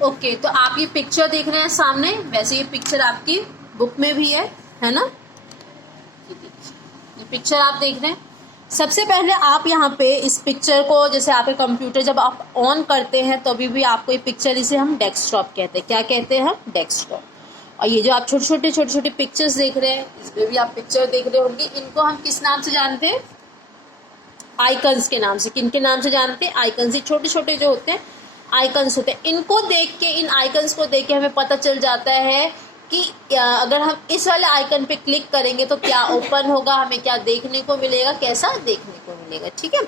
Okay, तो आप ये पिक्चर देख रहे हैं सामने, वैसे ये पिक्चर आपकी बुक में भी है ना। ये देखिए, ये पिक्चर आप देख रहे हैं। सबसे पहले आप यहाँ पे इस पिक्चर को, जैसे आपके कंप्यूटर जब आप ऑन करते हैं तो अभी भी आपको ये पिक्चर, इसे हम डेस्कटॉप कहते हैं। क्या कहते हैं हम? डेस्कटॉप। और ये जो आप छोटे छोटे पिक्चर्स देख रहे हैं, इसमें भी आप पिक्चर देख रहे होंगे, इनको हम किस नाम से जानते हैं? आइकन्स के नाम से। किन के नाम से जानते हैं? आइकन्स। ये छोटे छोटे जो होते हैं आइकन्स होते हैं। इनको देख के, इन आइकन्स को देख के हमें पता चल जाता है कि अगर हम इस वाले आइकन पे क्लिक करेंगे तो क्या ओपन होगा, हमें क्या देखने को मिलेगा, कैसा देखने को मिलेगा। ठीक है।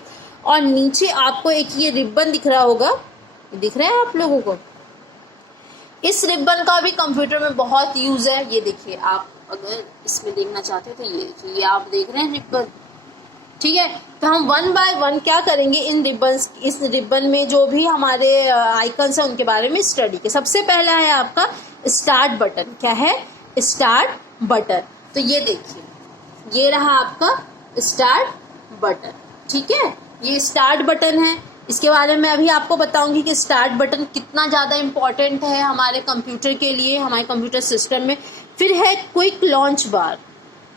और नीचे आपको एक ये रिबन दिख रहा होगा, दिख रहा है आप लोगों को? इस रिबन का भी कंप्यूटर में बहुत यूज है। ये देखिए, आप अगर इसमें देखना चाहते हैं तो ये देखिए, ये आप देख रहे हैं रिबन। ठीक है। तो हम वन बाय वन क्या करेंगे, इन रिबन्स, इस रिबन में जो भी हमारे आइकन्स हैं उनके बारे में स्टडी के। सबसे पहला है आपका स्टार्ट बटन। क्या है? Start button. तो ये देखिए, ये रहा आपका स्टार्ट बटन। ठीक है, ये स्टार्ट बटन है। इसके बारे में अभी आपको बताऊंगी कि स्टार्ट बटन कितना ज़्यादा इम्पोर्टेंट है हमारे कंप्यूटर के लिए, हमारे कंप्यूटर सिस्टम में। फिर है क्विक लॉन्च बार।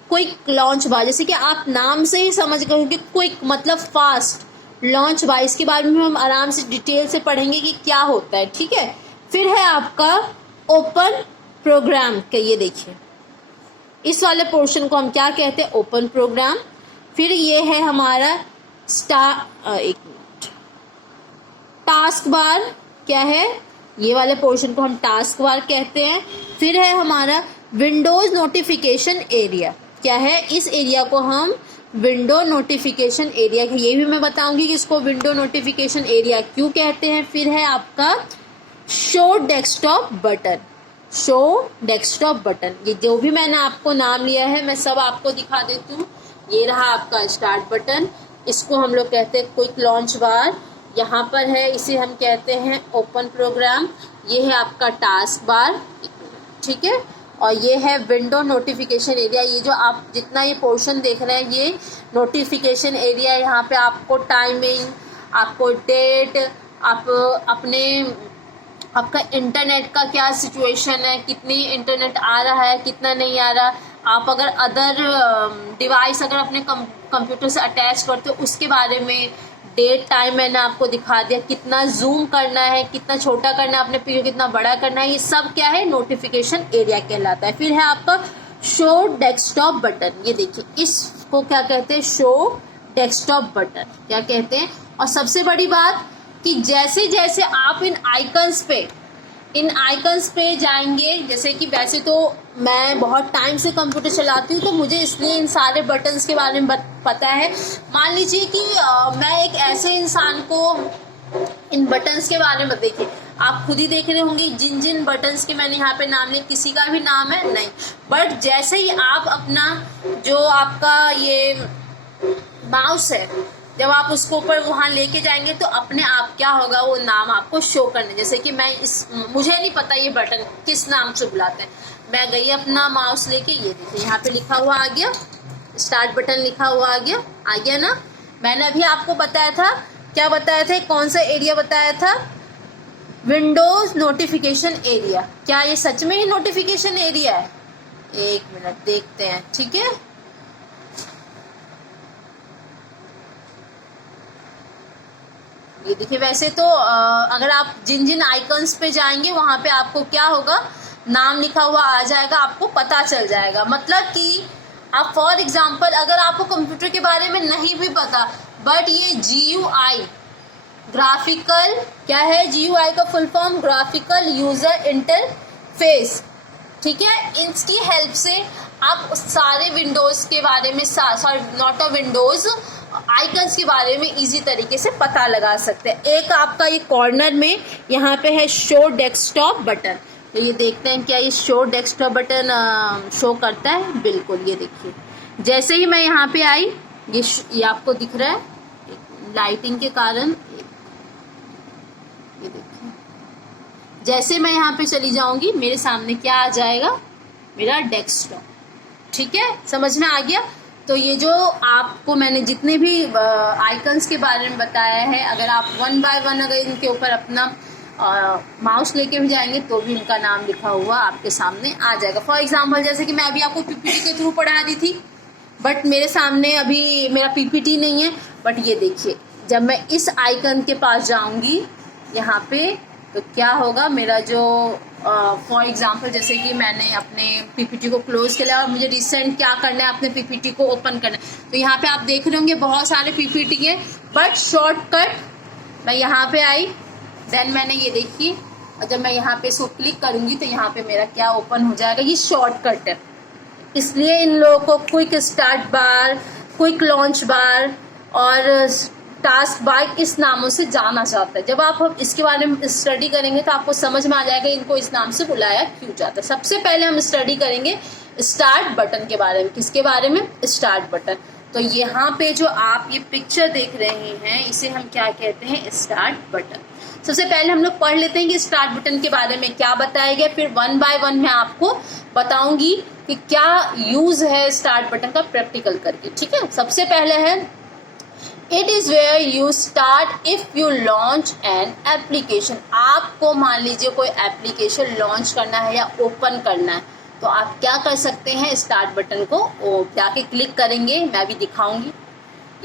क्विक लॉन्च बार, जैसे कि आप नाम से ही समझ गए कि क्विक मतलब फास्ट, लॉन्च बार, इसके बारे में हम आराम से डिटेल से पढ़ेंगे कि क्या होता है। ठीक है। फिर है आपका ओपन प्रोग्राम। के ये देखिए, इस वाले पोर्शन को हम क्या कहते हैं? Open program. फिर ये है हमारा एक मिनट, टास्क बार। क्या है? ये वाले पोर्शन को हम टास्क बार कहते हैं। फिर है हमारा विंडोज नोटिफिकेशन एरिया। क्या है? इस एरिया को हम विंडो नोटिफिकेशन एरिया, ये भी मैं बताऊंगी कि इसको विंडो नोटिफिकेशन एरिया क्यों कहते हैं। फिर है आपका show desktop button. Show desktop button, ये जो भी मैंने आपको नाम लिया है मैं सब आपको दिखा देती हूँ। ये रहा आपका स्टार्ट बटन, इसको हम लोग कहते हैं क्विक लॉन्च बार। यहाँ पर है, इसे हम कहते हैं ओपन प्रोग्राम। ये है आपका टास्क बार। ठीक है। और ये है विंडो नोटिफिकेशन एरिया। ये जो आप जितना ये पोर्शन देख रहे हैं ये नोटिफिकेशन एरिया। यहाँ पे आपको टाइमिंग, आपको डेट, आप अपने, आपका इंटरनेट का क्या सिचुएशन है, कितनी इंटरनेट आ रहा है, कितना नहीं आ रहा। आप अगर अदर डिवाइस अगर अपने कंप्यूटर से अटैच करते हो उसके बारे में, डेट टाइम मैंने आपको दिखा दिया, कितना जूम करना है, कितना छोटा करना है, अपने पिक्चर कितना बड़ा करना है, ये सब क्या है? नोटिफिकेशन एरिया कहलाता है। फिर है आपका शो डेस्कटॉप बटन। ये देखिए, इसको क्या कहते हैं? शो डेस्कटॉप बटन क्या कहते हैं। और सबसे बड़ी बात कि जैसे जैसे आप इन आइकन्स पे जाएंगे, जैसे कि वैसे तो मैं बहुत टाइम से कंप्यूटर चलाती हूँ तो मुझे इसलिए इन सारे बटन्स के बारे में पता है। मान लीजिए कि मैं एक ऐसे इंसान को इन बटन्स के बारे में, देखिए आप खुद ही देख रहे होंगे जिन जिन बटन्स के मैंने यहाँ पे नाम लिए, किसी का भी नाम है नहीं, बट जैसे ही आप अपना जो आपका ये माउस है, जब आप उसको ऊपर वहां लेके जाएंगे तो अपने आप क्या होगा, वो नाम आपको शो करने। जैसे कि मैं मुझे नहीं पता ये बटन किस नाम से बुलाते हैं, मैं गई अपना माउस लेके, ये देखिए यहाँ पे लिखा हुआ आ गया, स्टार्ट बटन लिखा हुआ आ गया ना। मैंने अभी आपको बताया था, क्या बताया था, कौन सा एरिया बताया था? Windows notification area. क्या ये सच में ही नोटिफिकेशन एरिया है? एक मिनट देखते हैं। ठीक है, ये देखिए, वैसे तो अगर आप जिन जिन आइकन्स पे जाएंगे वहां पे आपको क्या होगा, नाम लिखा हुआ आ जाएगा, आपको पता चल जाएगा। मतलब कि आप फॉर एग्जांपल अगर आपको कंप्यूटर के बारे में नहीं भी पता, बट ये GUI, ग्राफिकल, क्या है GUI का full form? Graphical user interface. ठीक है, इसकी हेल्प से आप सारे विंडोज के बारे में, sorry not a Windows, icons के बारे में इजी तरीके से पता लगा सकते हैं। एक आपका ये कॉर्नर में यहाँ पे है शो डेस्कटॉप बटन, तो ये देखते हैं क्या ये शो डेस्कटॉप बटन शो करता है। बिल्कुल, ये देखिए, जैसे ही मैं यहाँ पे आई, ये आपको दिख रहा है लाइटिंग के कारण, ये देखिए, जैसे मैं यहाँ पे चली जाऊंगी मेरे सामने क्या आ जाएगा? मेरा डेस्कटॉप। ठीक है, समझ में आ गया। तो ये जो आपको मैंने जितने भी आइकन्स के बारे में बताया है, अगर आप वन बाय वन अगर इनके ऊपर अपना माउस लेके भी जाएंगे तो भी उनका नाम लिखा हुआ आपके सामने आ जाएगा। फॉर एग्जाम्पल जैसे कि मैं अभी आपको पीपीटी के थ्रू पढ़ा दी थी, बट मेरे सामने अभी मेरा पीपीटी नहीं है। बट ये देखिए, जब मैं इस आइकन के पास जाऊंगी यहाँ पे, तो क्या होगा, मेरा जो फॉर एग्जाम्पल जैसे कि मैंने अपने पीपीटी को क्लोज किया और मुझे रिसेंट क्या करना है, अपने पीपीटी को ओपन करना है, तो यहाँ पे आप देख रहे होंगे बहुत सारे पीपीटी है, बट शॉर्टकट मैं यहाँ पे आई, देन मैंने ये देखी, और जब मैं यहाँ पे इसको क्लिक करूंगी तो यहाँ पे मेरा क्या ओपन हो जाएगा, ये शॉर्टकट है। इसलिए इन लोगों को क्विक स्टार्ट बार, क्विक लॉन्च बार और टास्क बार इस नामों से जाना जाता है। जब आप इसके बारे में स्टडी करेंगे तो आपको समझ में आ जाएगा इनको इस नाम से बुलाया क्यों जाता है। सबसे पहले हम स्टडी करेंगे स्टार्ट बटन के बारे में। किसके बारे में? Start button. तो यहाँ पे जो आप ये पिक्चर देख रहे हैं, इसे हम क्या कहते हैं? Start button. सबसे पहले हम लोग पढ़ लेते हैं कि स्टार्ट बटन के बारे में क्या बताया गया, फिर वन बाय वन मैं आपको बताऊंगी कि क्या यूज है स्टार्ट बटन का प्रैक्टिकल करके। ठीक है, सबसे पहले है it is where you start if you launch an application. आपको मान लीजिए कोई एप्लीकेशन लॉन्च करना है या ओपन करना है, तो आप क्या कर सकते हैं? स्टार्ट बटन को जाके क्लिक करेंगे, मैं भी दिखाऊंगी।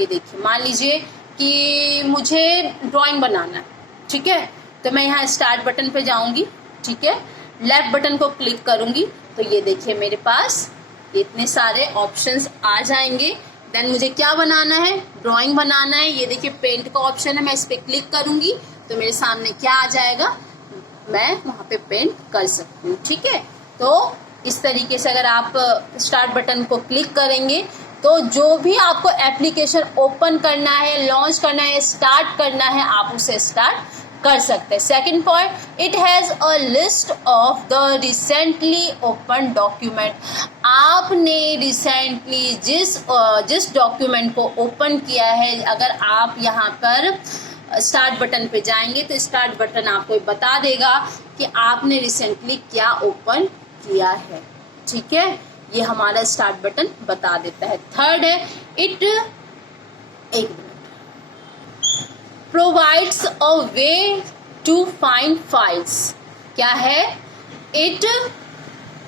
ये देखिए, मान लीजिए कि मुझे ड्राइंग बनाना है, ठीक है, तो मैं यहाँ स्टार्ट बटन पे जाऊंगी, ठीक है, लेफ्ट बटन को क्लिक करूंगी, तो ये देखिए मेरे पास इतने सारे ऑप्शंस आ जाएंगे। देन मुझे क्या बनाना है? ड्राइंग बनाना है। ये देखिए पेंट का ऑप्शन है, मैं इस पर क्लिक करूंगी तो मेरे सामने क्या आ जाएगा, मैं वहां पे पेंट कर सकती हूँ। ठीक है, तो इस तरीके से अगर आप स्टार्ट बटन को क्लिक करेंगे तो जो भी आपको एप्लीकेशन ओपन करना है, लॉन्च करना है, स्टार्ट करना है, आप उसे स्टार्ट कर सकते हैं। Second point, it has a list of the recently open document. आपने रिसेंटली जिस डॉक्यूमेंट को ओपन किया है, अगर आप यहाँ पर स्टार्ट बटन पे जाएंगे तो स्टार्ट बटन आपको बता देगा कि आपने रिसेंटली क्या ओपन किया है। ठीक है, ये हमारा स्टार्ट बटन बता देता है। थर्ड है it provides a way to find files. क्या है? It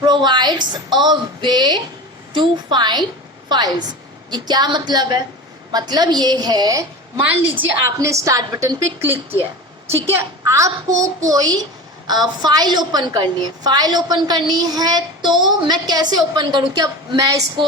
provides a way to find files. ये क्या मतलब है? मतलब ये है, मान लीजिए आपने स्टार्ट बटन पे क्लिक किया, ठीक है, आपको कोई फाइल ओपन करनी है। फाइल ओपन करनी है तो मैं कैसे ओपन करूं? क्या मैं इसको,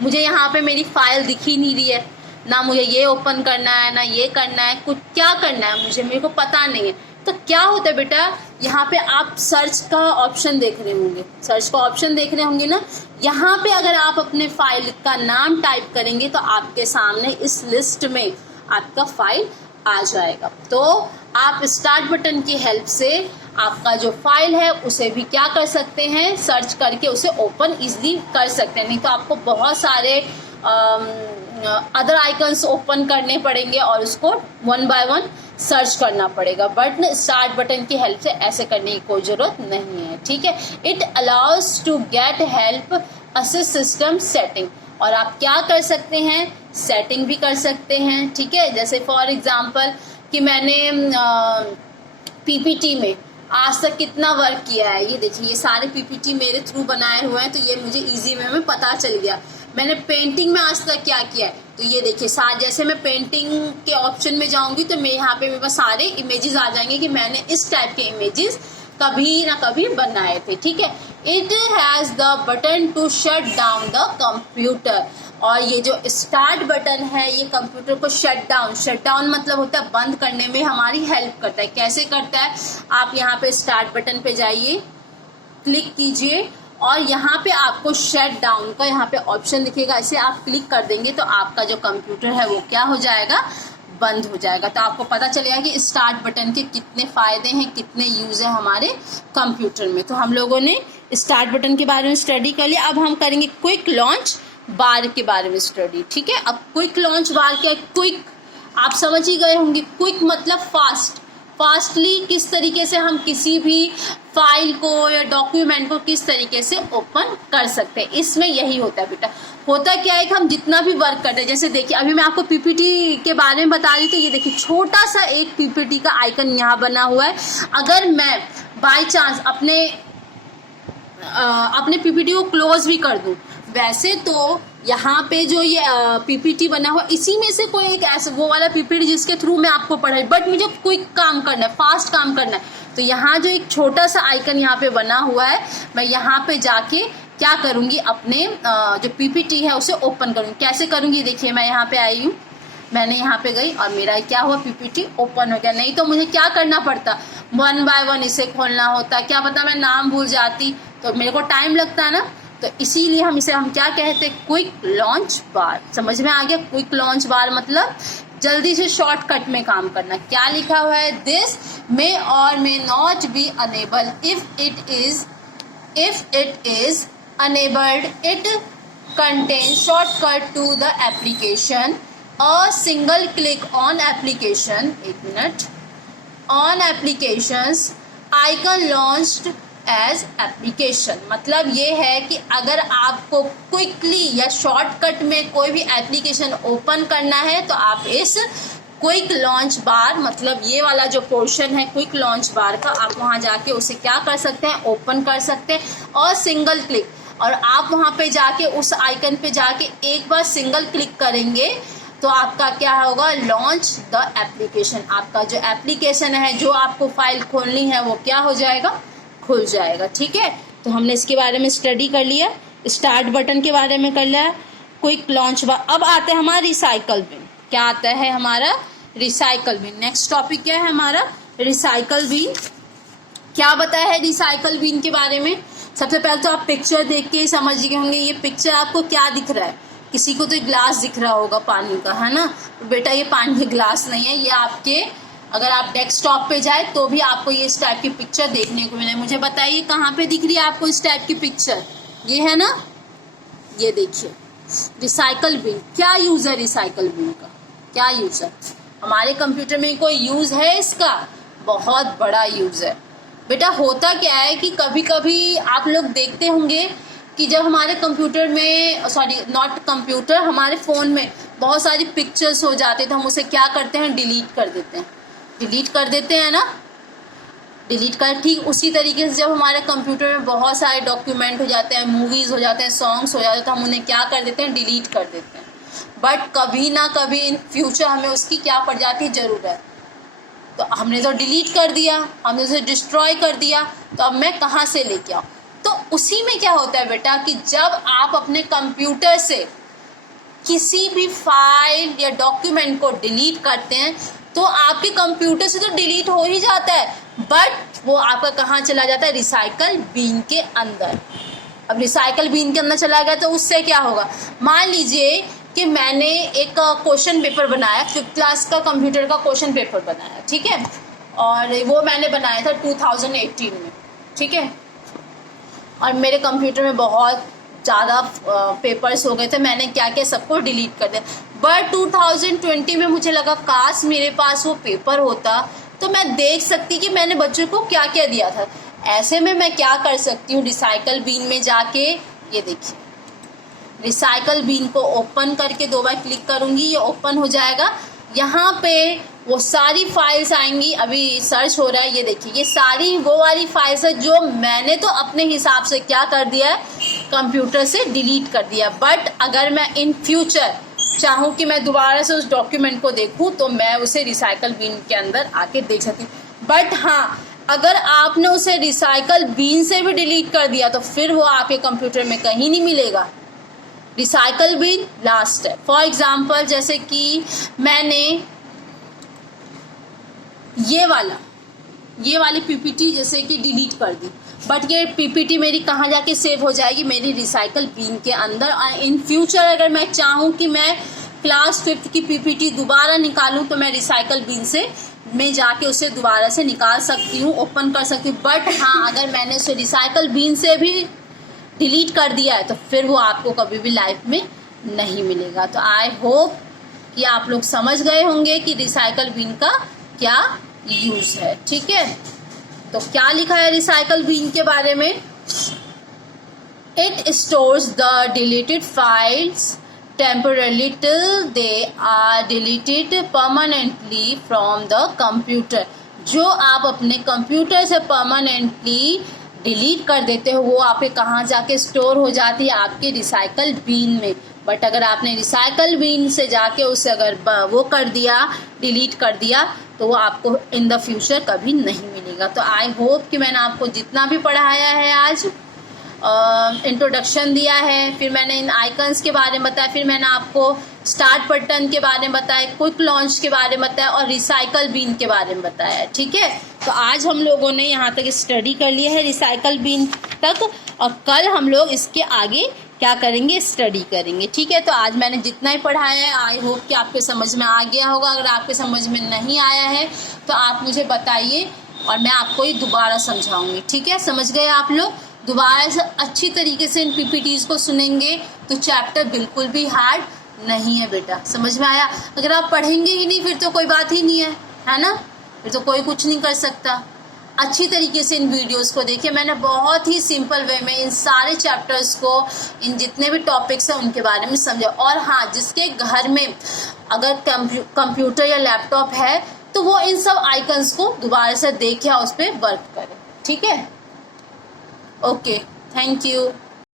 मुझे यहाँ पे मेरी फाइल दिख ही नहीं रही है, ना मुझे ये ओपन करना है, ना ये करना है, कुछ क्या करना है मुझे, मेरे को पता नहीं है। तो क्या होता है बेटा, यहाँ पे आप सर्च का ऑप्शन देख रहे होंगे, सर्च का ऑप्शन देख रहे होंगे ना, यहाँ पे अगर आप अपने फाइल का नाम टाइप करेंगे तो आपके सामने इस लिस्ट में आपका फाइल आ जाएगा। तो आप स्टार्ट बटन की हेल्प से आपका जो फाइल है उसे भी क्या कर सकते हैं? सर्च करके उसे ओपन इजीली कर सकते हैं। नहीं तो आपको बहुत सारे अदर आइकन्स ओपन करने पड़ेंगे और उसको वन बाय वन सर्च करना पड़ेगा। बट स्टार्ट बटन की हेल्प से ऐसे करने की कोई जरूरत नहीं है। ठीक है, it allows to get help assist system setting. और आप क्या कर सकते हैं? सेटिंग भी कर सकते हैं। ठीक है, जैसे फॉर एग्जांपल कि मैंने पीपीटी में आज तक कितना वर्क किया है, ये देखिए, ये सारे पीपीटी मेरे थ्रू बनाए हुए हैं, तो ये मुझे इजी वे में पता चल गया। मैंने पेंटिंग में आज तक क्या किया है, तो ये देखिए, जैसे मैं पेंटिंग के ऑप्शन में जाऊंगी तो मैं यहाँ पे मेरे पास सारे इमेजेस आ जाएंगे कि मैंने इस टाइप के इमेजेस कभी ना कभी बनाए थे। ठीक है, it has the button to shut down the computer. और ये जो स्टार्ट बटन है ये कंप्यूटर को शट डाउन मतलब होता है बंद करने में हमारी हेल्प करता है। कैसे करता है? आप यहाँ पे स्टार्ट बटन पे जाइए, क्लिक कीजिए और यहाँ पे आपको शट डाउन का यहाँ पे ऑप्शन दिखेगा, इसे आप क्लिक कर देंगे तो आपका जो कंप्यूटर है वो क्या हो जाएगा? बंद हो जाएगा। तो आपको पता चलेगा कि स्टार्ट बटन के कितने फायदे हैं, कितने यूज है हमारे कंप्यूटर में। तो हम लोगों ने स्टार्ट बटन के बारे में स्टडी कर लिया। अब हम करेंगे क्विक लॉन्च बार के बारे में स्टडी। ठीक है, अब क्विक लॉन्च बार क्या है? क्विक आप समझ ही गए होंगे, क्विक मतलब फास्ट। फास्टली किस तरीके से हम किसी भी फाइल को या डॉक्यूमेंट को किस तरीके से ओपन कर सकते हैं, इसमें यही होता है बेटा। होता क्या है कि हम जितना भी वर्क करते हैं, जैसे देखिए अभी मैं आपको पीपीटी के बारे में बता रही, तो ये देखिए छोटा सा एक पीपीटी का आइकन यहाँ बना हुआ है। अगर मैं बाय चांस अपने पीपीटी को क्लोज भी कर दूं, वैसे तो यहाँ पे जो ये पीपीटी बना हुआ, इसी में से कोई एक ऐसा वो वाला पीपीटी जिसके थ्रू मैं आपको पढ़ाई, बट मुझे क्विक काम करना है, फास्ट काम करना है, तो यहाँ जो एक छोटा सा आइकन यहाँ पे बना हुआ है, मैं यहाँ पे जाके क्या करूँगी, अपने जो पीपीटी है उसे ओपन करूँगी। कैसे करूँगी, देखिए मैं यहाँ पे आई हूँ, मैंने यहाँ पे गई और मेरा क्या हुआ, पीपीटी ओपन हो गया। नहीं तो मुझे क्या करना पड़ता, 1 बाय 1 इसे खोलना होता, क्या पता मैं नाम भूल जाती, तो मेरे को टाइम लगता है ना। तो इसीलिए हम क्या कहते हैं, क्विक लॉन्च बार। समझ में आ गया, क्विक लॉन्च बार मतलब जल्दी से शॉर्टकट में काम करना। क्या लिखा हुआ है, दिस मे और may not be enable if it is enabled, it contains shortcut to the application, a single click on application, एक minute, on applications icon launched as application। मतलब ये है कि अगर आपको क्विकली या शॉर्टकट में कोई भी एप्लीकेशन ओपन करना है तो आप इस क्विक लॉन्च बार, मतलब ये वाला जो पोर्शन है क्विक लॉन्च बार का, आप वहाँ जाके उसे क्या कर सकते हैं, ओपन कर सकते हैं। और सिंगल क्लिक, और आप वहाँ पे जाके उस आइकन पे जाके एक बार सिंगल क्लिक करेंगे तो आपका क्या होगा, लॉन्च द एप्लीकेशन। आपका जो एप्लीकेशन है, जो आपको फाइल खोलनी है, वो क्या हो जाएगा, खुल जाएगा। ठीक है, तो हमने इसके बारे में स्टडी कर लिया, स्टार्ट बटन के बारे में कर लिया, क्विक लॉन्च बार। अब आते हैं हमारा रिसाइकल बिन। क्या आता है हमारा, रिसाइकल बिन। नेक्स्ट टॉपिक क्या है हमारा, रिसाइकल बिन। क्या बताया है रिसाइकल बिन के बारे में, सबसे पहले तो आप पिक्चर देख के ही समझ गए होंगे। ये पिक्चर आपको क्या दिख रहा है, किसी को तो एक ग्लास दिख रहा होगा पानी का, है ना। तो बेटा ये पानी का ग्लास नहीं है, ये आपके, अगर आप डेस्कटॉप पे जाए तो भी आपको ये इस टाइप की पिक्चर देखने को मिले। मुझे बताइए कहाँ पे दिख रही है आपको इस टाइप की पिक्चर, ये है ना, ये देखिए रिसाइकल बिन। क्या यूज है रिसाइकल बिन का, क्या यूज है हमारे कंप्यूटर में, कोई यूज है इसका, बहुत बड़ा यूज है बेटा। होता क्या है कि कभी कभी आप लोग देखते होंगे कि जब हमारे कंप्यूटर में, सॉरी नॉट कंप्यूटर, हमारे फ़ोन में बहुत सारी पिक्चर्स हो जाते हैं, तो हम उसे क्या करते हैं, डिलीट कर देते हैं, डिलीट कर देते हैं ना, डिलीट कर। ठीक उसी तरीके से जब हमारे कंप्यूटर में बहुत सारे डॉक्यूमेंट हो जाते हैं, मूवीज़ हो जाते हैं, सॉन्ग्स हो जाते हैं, तो हम उन्हें क्या कर देते हैं, डिलीट कर देते हैं। बट कभी ना कभी इन फ्यूचर हमें उसकी क्या पड़ जाती है, ज़रूरत। तो हमने तो डिलीट कर दिया, हमने उसे डिस्ट्रॉय कर दिया, तो अब मैं कहाँ से लेके आऊँ। तो उसी में क्या होता है बेटा कि जब आप अपने कंप्यूटर से किसी भी फाइल या डॉक्यूमेंट को डिलीट करते हैं तो आपके कंप्यूटर से तो डिलीट हो ही जाता है, बट वो आपका कहाँ चला जाता है, रिसाइकल बिन के अंदर। अब रिसाइकल बिन के अंदर चला गया तो उससे क्या होगा, मान लीजिए कि मैंने एक क्वेश्चन पेपर बनाया, 5th क्लास का कंप्यूटर का क्वेश्चन पेपर बनाया, ठीक है, और वो मैंने बनाया था 2018 में, ठीक है, और मेरे कंप्यूटर में बहुत ज़्यादा पेपर्स हो गए थे, मैंने क्या किया, सबको डिलीट कर दिया। बट 2020 में मुझे लगा काश मेरे पास वो पेपर होता तो मैं देख सकती कि मैंने बच्चों को क्या क्या दिया था। ऐसे में मैं क्या कर सकती हूँ, रिसाइकल बिन में जाके, ये देखिए रिसाइकल बिन को ओपन करके 2 बार क्लिक करूँगी, ये ओपन हो जाएगा। यहाँ पे वो सारी फाइल्स आएंगी, अभी सर्च हो रहा है, ये देखिए ये सारी वो वाली फाइल्स है जो मैंने तो अपने हिसाब से क्या कर दिया है, कंप्यूटर से डिलीट कर दिया। बट अगर मैं इन फ्यूचर चाहूँ कि मैं दोबारा से उस डॉक्यूमेंट को देखूँ तो मैं उसे रिसाइकल बिन के अंदर आके देख सकती हूँ। बट हाँ, अगर आपने उसे रिसाइकल बिन से भी डिलीट कर दिया तो फिर वो आपके कंप्यूटर में कहीं नहीं मिलेगा। रिसाइकल बिन लास्ट है। फॉर एग्जाम्पल जैसे कि मैंने ये वाली पीपीटी जैसे कि डिलीट कर दी, बट ये पीपीटी मेरी कहाँ जाके सेव हो जाएगी, मेरी रिसाइकल बिन के अंदर। इन फ्यूचर अगर मैं चाहूँ कि मैं क्लास 5th की पीपीटी दोबारा निकालूँ तो मैं रिसाइकल बिन से मैं जाके उसे दोबारा से निकाल सकती हूँ, ओपन कर सकती हूँ। बट हाँ, अगर मैंने उसे रिसाइकल बिन से भी डिलीट कर दिया है तो फिर वो आपको कभी भी लाइफ में नहीं मिलेगा। तो आई होप कि आप लोग समझ गए होंगे कि रिसाइकल बिन का क्या यूज है। ठीक है, तो क्या लिखा है रिसाइकल बिन के बारे में? It stores the deleted files temporarily till they are deleted permanently from the computer। जो आप अपने कंप्यूटर से परमानेंटली डिलीट कर देते हो वो आपके कहाँ जाके स्टोर हो जाती है? आपके रिसाइकल बिन में। बट अगर आपने रिसाइकल बिन से जाके उसे अगर वो कर दिया, डिलीट कर दिया, तो वो आपको इन द फ्यूचर कभी नहीं मिलेगा। तो आई होप कि मैंने आपको जितना भी पढ़ाया है आज, इंट्रोडक्शन दिया है, फिर मैंने इन आइकन्स के बारे में बताया, फिर मैंने आपको स्टार्ट बटन के बारे में बताया, क्विक लॉन्च के बारे में बताया और रिसाइकल बिन के बारे में बताया। ठीक है, तो आज हम लोगों ने यहाँ तक स्टडी कर लिया है रिसाइकल बिन तक, और कल हम लोग इसके आगे क्या करेंगे? स्टडी करेंगे। ठीक है, तो आज मैंने जितना ही पढ़ाया है आई होप कि आपके समझ में आ गया होगा। अगर आपके समझ में नहीं आया है तो आप मुझे बताइए और मैं आपको ये दोबारा समझाऊंगी। ठीक है, समझ गए आप लोग? दोबारा से अच्छी तरीके से इन पीपीटीज को सुनेंगे तो चैप्टर बिल्कुल भी हार्ड नहीं है बेटा। समझ में आया? अगर आप पढ़ेंगे ही नहीं फिर तो कोई बात ही नहीं है ना? फिर तो कोई कुछ नहीं कर सकता। अच्छी तरीके से इन वीडियोस को देखिए। मैंने बहुत ही सिंपल वे में इन सारे चैप्टर्स को, इन जितने भी टॉपिक्स हैं उनके बारे में समझा। और हाँ, जिसके घर में अगर कंप्यूटर या लैपटॉप है तो वो इन सब आइकन्स को दोबारा से देखे और उस पर वर्क करे। ठीक है, ओके, थैंक यू।